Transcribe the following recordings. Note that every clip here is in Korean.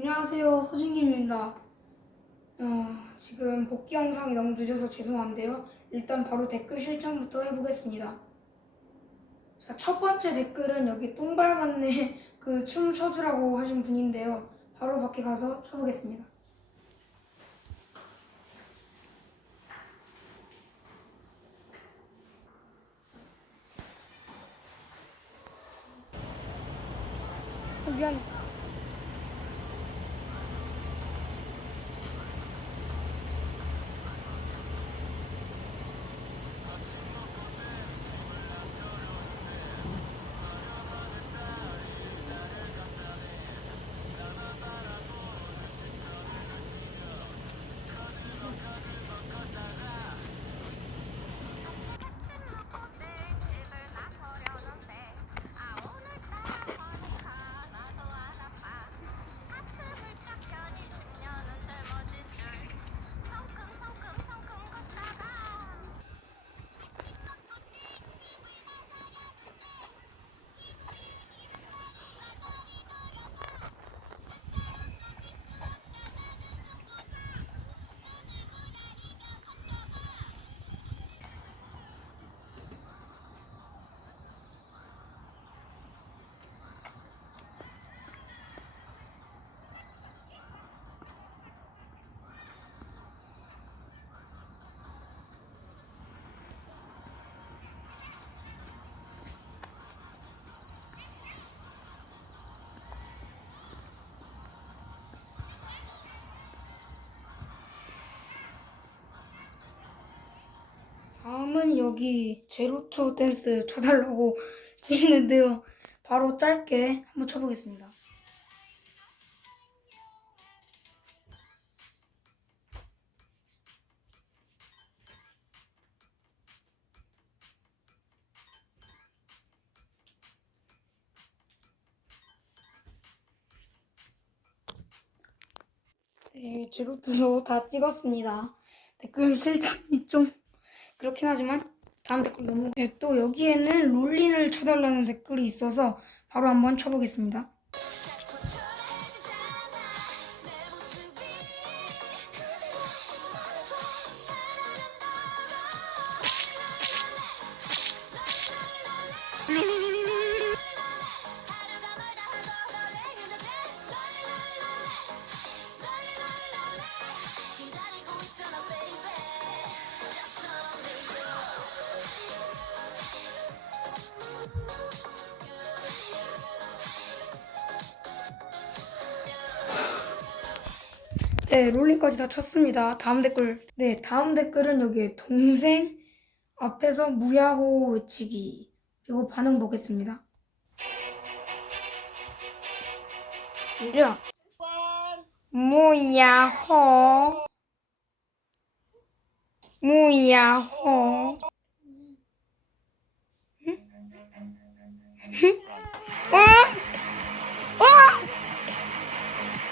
안녕하세요. 서진김입니다. 어, 지금 복귀 영상이 너무 늦어서 죄송한데요. 일단 바로 댓글 실천부터 해보겠습니다. 자, 첫 번째 댓글은 여기 똥발 맞네 그 춤 춰주라고 하신 분인데요. 바로 밖에 가서 춰보겠습니다. 어, 미안. 다음은 여기 제로투 댄스 쳐달라고 했는데요. 바로 짧게 한번 쳐보겠습니다. 네, 제로투도 다 찍었습니다. 댓글 실천이 좀 그렇긴 하지만 다음 댓글 넘어. 네, 또 여기에는 롤린을 쳐달라는 댓글이 있어서 바로 한번 쳐보겠습니다. 네, 롤링까지 다 쳤습니다. 다음 댓글. 네, 다음 댓글은 여기 동생 앞에서 무야호 외치기. 이거 반응 보겠습니다. 무야호 무야호 응?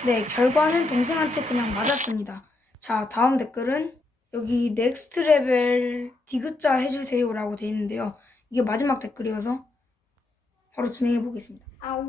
네, 결과는 동생한테 그냥 맞았습니다. 자, 다음 댓글은 여기 넥스트 레벨 디귿자 해주세요라고 되어 있는데요. 이게 마지막 댓글이어서 바로 진행해 보겠습니다. I'm